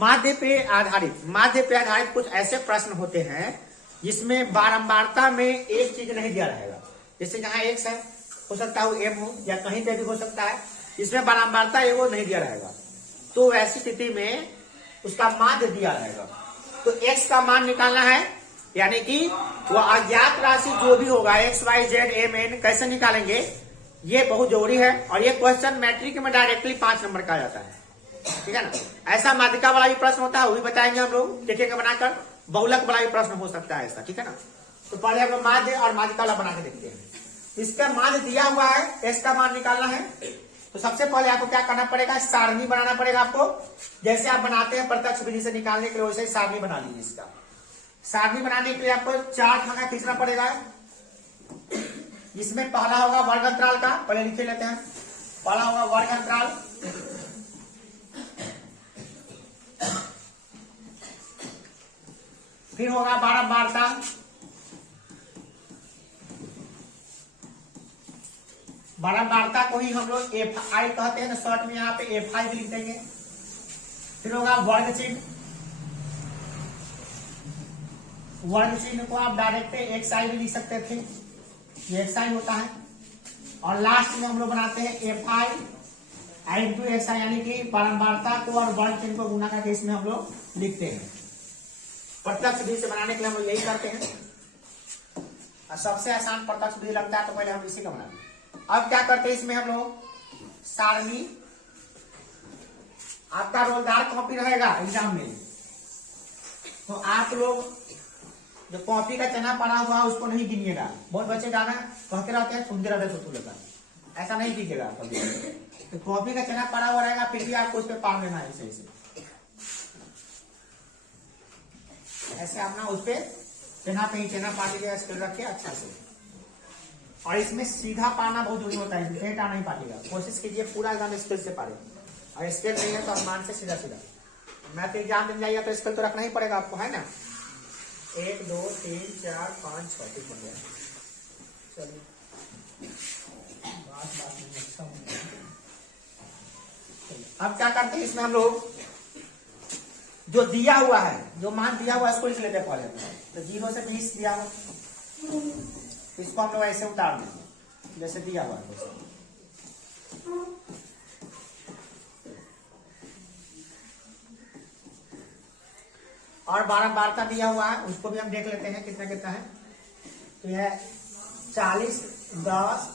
माध्य पे आधारित कुछ ऐसे प्रश्न होते हैं जिसमें बारंबारता में एक चीज नहीं दिया रहेगा। जैसे यहाँ एक्स है, हो सकता है एम हो या कहीं पे भी हो सकता है, इसमें बारंबारता एगो नहीं दिया रहेगा। तो ऐसी स्थिति में उसका माध्य दिया रहेगा। तो एक्स का मान निकालना है, यानी कि वो अज्ञात राशि जो भी होगा X Y Z M N कैसे निकालेंगे, ये बहुत जरूरी है। और ये क्वेश्चन मैट्रिक में डायरेक्टली 5 नंबर का आ जाता है, ठीक है ना। ऐसा माध्यिका वाला भी प्रश्न होता है, वो भी बताएंगे हम लोग, देखेंगे बनाकर। बहुलक वाला भी प्रश्न हो सकता है ऐसा, ठीक है ना। तो पहले हम लोग माध्य और माध्यिका वाला बना के देखते हैं। इसका माध्य दिया हुआ है, एक्स का मान निकालना है। तो सबसे पहले आपको क्या करना पड़ेगा, सारणी बनाना पड़ेगा आपको। जैसे आप बनाते हैं प्रत्यक्ष विधि से निकालने के लिए, वैसे ही सारणी बना लीजिए। इसका सारणी बनाने के लिए आपको 4 खाना खींचना पड़ेगा। इसमें पहला होगा वर्ग अंतराल का, पहले लिखे लेते हैं। पहला होगा वर्ग अंतराल, फिर होगा बारंबारता, बारंबारता को ही हम लोग एफ आई कहते हैं ना, शॉर्ट में यहाँ पे एफ आई भी लिख देंगे। फिर होगा वर्ग चिन्ह, वर्ग चिन्ह को आप डायरेक्ट एक्स आई भी लिख सकते थे, ये एक्स आई होता है। और लास्ट में हम लोग बनाते हैं एफ आई इंटू एक्स आई, यानी कि बारंबारता को और वर्ग चिन्ह को गुना करके इसमें हम लोग लिखते हैं। प्रत्यक्ष विधि से बनाने के लिए हम लोग यही करते हैं। और सबसे आसान प्रत्यक्ष विधि लगता है तो पहले हम इसी का बनाते हैं। अब क्या करते हैं, इसमें हम लोग सारणी, आपका रोलदार कॉपी रहेगा एग्जाम में, तो आप लोग जो कॉपी का चना पड़ा हुआ है उसको नहीं गिनिएगा। बहुत बच्चे जाना कहते रहते हैं, सुनते रहते हैं, लेता ऐसा नहीं कीजिएगा कभी। तो कॉपी का चना पड़ा हुआ रहेगा, फिर भी आपको उस पर पार लेना है। ऐसे आप ना उस पर चना पे ही चना पा लीजिएगा, स्केल रखिए अच्छा से। और इसमें सीधा पाना बहुत जरूरी होता है, टेढ़ा नहीं पाटिएगा। कोशिश कीजिए पूरा एग्जाम स्केल से पारे, और स्केल नहीं है तो अनुमान से सीधा सीधा। मैथ एग्जाम में जाइएगा तो स्केल तो रखना ही पड़ेगा आपको, है ना। 1 2 3 4 5 6 ठीक बन गया। चलिए अब क्या करते हैं, इसमें हम लोग जो दिया हुआ है, जो मान दिया हुआ है, इसको लिख लेते हैं पहले। तो 0 से 20 दिया हुआ, इसको हम लोग ऐसे उतार देंगे जैसे दिया हुआ है। और बारंबारता दिया हुआ है, उसको भी हम देख लेते हैं कितना कितना है। तो यह 40 10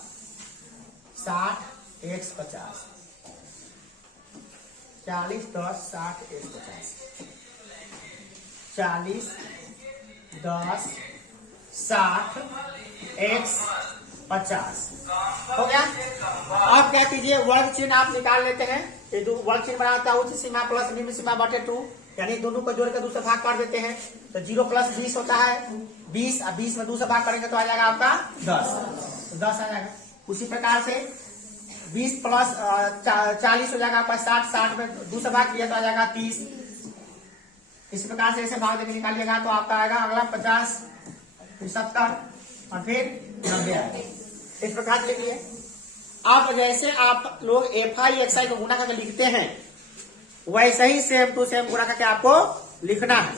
60 150, 40 10 60 150, 40 10 60 150 हो गया। अब क्या कीजिए, वर्ग चिन्ह आप निकाल लेते हैं। ये वर्ग चिन्ह बनाता है उच्च सीमा प्लस निम्न सीमा बटे 2, यानी दोनों को जोड़ कर दूसरा भाग कर देते हैं। तो 0 + 20 होता है 20, और 20 में दूसरा भाग करेंगे तो आ जाएगा आपका 10, तो 10 आ जाएगा। उसी प्रकार से 20 + 40 हो जाएगा आपका 60, 60 में दूसरा भाग किया तो आ जाएगा 30। इस प्रकार से ऐसे भाग देकर निकालिएगा तो आपका आएगा अगला 50, फिर 70 और फिर 90 आएगा। इस प्रकार से लिखिए। अब जैसे आप लोग एफ आई एक्स आई को गुना करके लिखते हैं, वैसे ही सेम टू सेम गुना करके आपको लिखना है।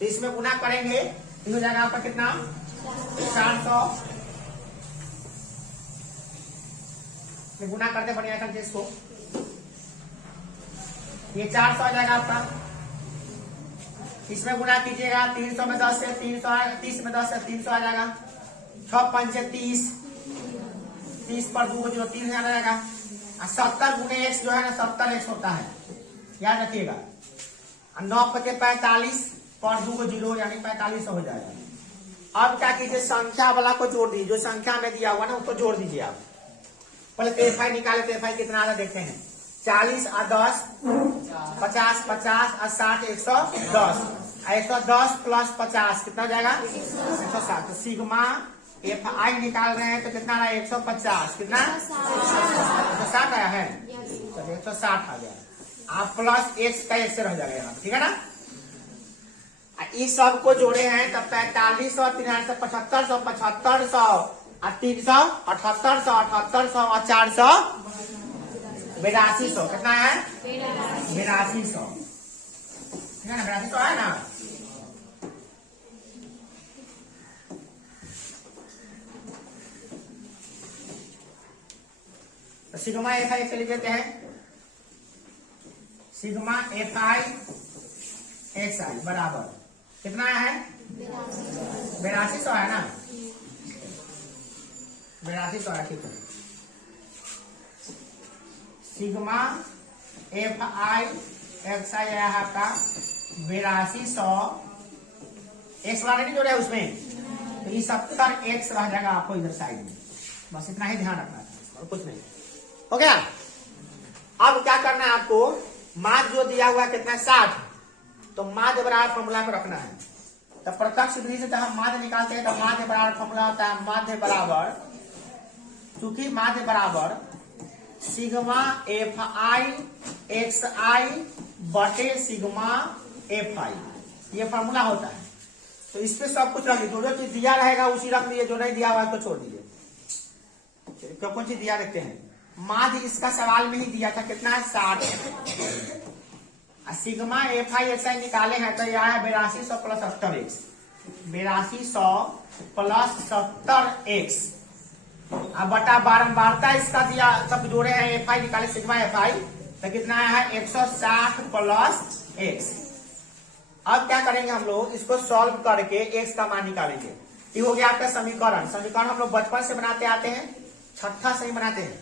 तो इसमें गुना करेंगे तो हो जाएगा आपका कितना, 400। गुना करते बढ़िया करके इसको, ये 400 आ जाएगा आपका। इसमें गुना कीजिएगा 300 में 10 से 300 आएगा, 30 में 10 से 300 आ जाएगा। 6 5 30, 30 पर 2 0 3 आ जाएगा। 70 गुने x जो है ना 70 x होता है, याद रखिएगा। 9 × 45 पर 2 0 यानी 45 हो जाएगा। अब क्या कीजिए, संख्या वाला को जोड़ दीजिए, जो संख्या में दिया हुआ ना उसको जोड़ दीजिए आप। पहले एफ आई निकाले, तो एफ आई कितना आता देखते हैं। 40 और 10 50, 50 और 60 110, 110 + 50 कितना हो जाएगा 160। तो सिग्मा एफ आई निकाल रहे हैं तो कितना आ रहा है 150, कितना 160 आया है। चलिए 160 आ गया। आप प्लस x का x से रह जाएगा यहाँ, ठीक है ना। इस सब को जोड़े हैं तब 45 और 300 7500 7500 और 300 7800 7800 और 400 8200, कितना है 8200। ठीक है ना, 8200 है ना। तो सिग्मा एफ आई लिख देते हैं, सिग्मा एफ आई एक्स आई बराबर कितना है 8200 है ना, 8200 है, ठीक है। सिग्मा एफ आई एक्स आई आया आपका 8200, एक्स वाला नहीं जोड़ा है उसमें, तो ये 70 एक्स रह जाएगा आपको इधर साइड में, बस इतना ही ध्यान रखना था और कुछ नहीं। हो गया। अब क्या करना है आपको, माध्य जो दिया हुआ है कितना 60, तो माध्य बराबर फॉर्मूला को रखना है। तो प्रत्यक्ष विधि से जब हम माध्य निकालते हैं तो माध्य बराबर फॉर्मूला होता है माध्य बराबर, चूंकि माध्य बराबर सिग्मा एफ आई एक्स आई बटे सिग्मा एफ आई, ये फॉर्मूला होता है। तो इस पे सब कुछ रख दीजिए, जो चीज दिया रहेगा उसी रख दीजिए, जो नहीं दिया हुआ उसको छोड़ दीजिए। क्यों कौन चीज दिया रखते हैं, माध्य इसका सवाल में ही दिया था कितना है 60, सिग्मा एफ आई एक्स आई निकाले हैं तो यह है 8200 प्लस 70 एक्स, 8200 प्लस 70 एक्स। अब बटा बारंबारता इसका दिया, सब जोड़े हैं, एफ आई निकाले सिग्मा एफ आई, तो कितना है 160 प्लस एक्स। अब क्या करेंगे हम लोग, इसको सॉल्व करके एक्स का मान निकालेंगे। ये हो गया आपका समीकरण। समीकरण हम लोग बचपन से बनाते आते हैं, छठा से ही बनाते हैं।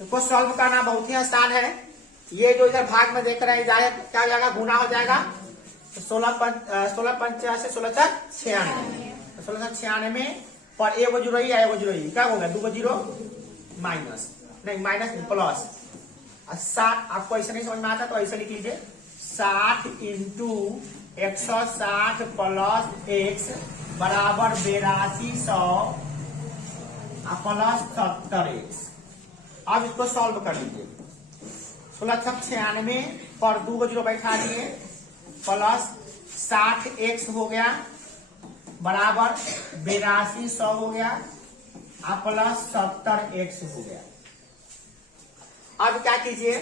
इसको सॉल्व करना बहुत ही आसान है। ये जो इधर भाग में देख रहे हैं क्या हो जाएगा, गुना हो जाएगा, 16 पंचा से 16 96, 1696 पर एगो जीरो ही एगो जीरो ही क्या होगा, 2 जीरो माइनस नहीं माइनस प्लस 60। आपको ऐसा नहीं समझ में आता तो ऐसे लिख लीजिए 60 इंटू 160 प्लस एक्स बराबर 8200 प्लस 70 एक्स। अब इसको सॉल्व कर लीजिए, 1696 पर 2 जीरो बैठा दिए प्लस 60 एक्स हो गया बराबर 8200 हो गया प्लस 70 एक्स हो गया। अब क्या कीजिए,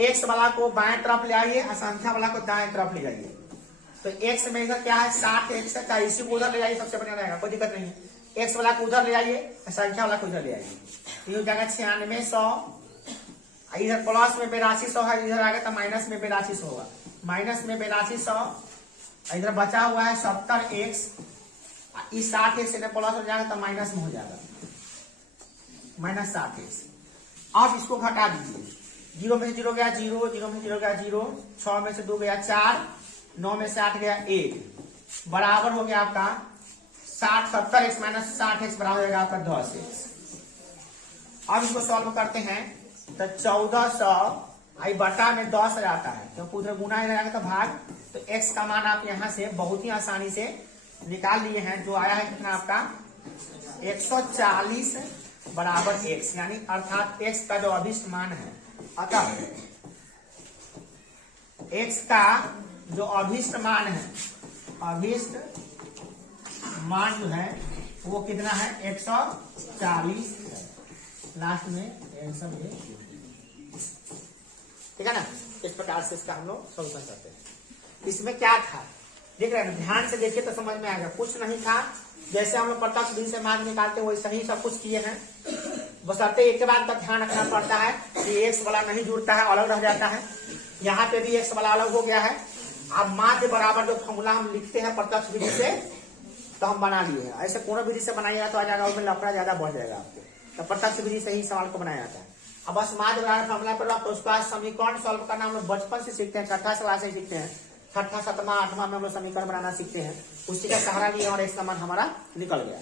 एक्स वाला को बाएं तरफ ले आइए और संख्या वाला को दाएं तरफ ले जाइए। तो एक्स में इधर क्या है 60 एक्स है, इसी को उधर ले जाइए, सबसे बढ़िया रहेगा, कोई दिक्कत नहीं है। एक्स वाला को उधर ले आइए, संख्या वाला को इधर ले आइए, ये हो जाएगा 9600, इधर प्लस में 8200 है, इधर आएगा तो माइनस में 8200 होगा, माइनस में 8200, इधर बचा हुआ है 70 एक्स, इस 60 एक्स प्लस हो जाएगा तो माइनस में हो जाएगा, माइनस 60 एक्स। अब इसको घटा दीजिए, 0 में से 0 गया 0, 0 में से 0 गया 0, 6 में से 2 गया 4, 9 में से 8 गया 1, बराबर हो गया आपका 60, 70 एक्स माइनस 60 एक्स बराबर हो जाएगा आपका 10 एक्स। अब इसको सॉल्व करते हैं तो 1400 आई बटा में 10 जाता है, क्योंकि उधर गुना ही रहेगा तो भाग, तो एक्स का मान आप यहाँ से बहुत ही आसानी से निकाल लिए हैं, जो आया है कितना आपका 140 बराबर एक्स, यानी अर्थात एक्स का जो अभिष्ट मान है, अतः एक्स का जो अभिष्ट मान है, अभिष्ट मान जो है वो कितना है 140 लास्ट में आंसर है, ठीक है ना। इस प्रकार से इसका हम लोग सॉल्व करते हैं। इसमें क्या था देख रहे हैं, ध्यान से देखिए तो समझ में आएगा, कुछ नहीं था, जैसे हम लोग प्रत्यक्ष विधि से मान निकालते हैं वैसे ही सब कुछ किए हैं। बशर्ते एक के बाद का ध्यान रखना पड़ता है कि एक्स वाला नहीं जुड़ता है, अलग रह जाता है। यहाँ पे भी एक्स वाला अलग हो गया है। अब माध्य बराबर जो फॉर्मूला हम लिखते हैं प्रत्यक्ष विधि से तो हम बना लिए हैं, ऐसे पूर्ण विधि से बनाइएगा तो आ जाएगा, उसमें लफड़ा ज्यादा बढ़ जाएगा आपको, तो प्रत्यक्ष विधि से ही सवाल को बनाया जाता है। अब बस माध्य बराबर फॉर्मूला पर तो उसके बाद समीकरण सॉल्व करना हम लोग बचपन से सीखते हैं, छठा क्लास से सीखते हैं, छठा 7वां 8वां में हम लोग समीकरण बनाना सीखते हैं, उसी का सहारा लिया और एक समान हमारा निकल गया।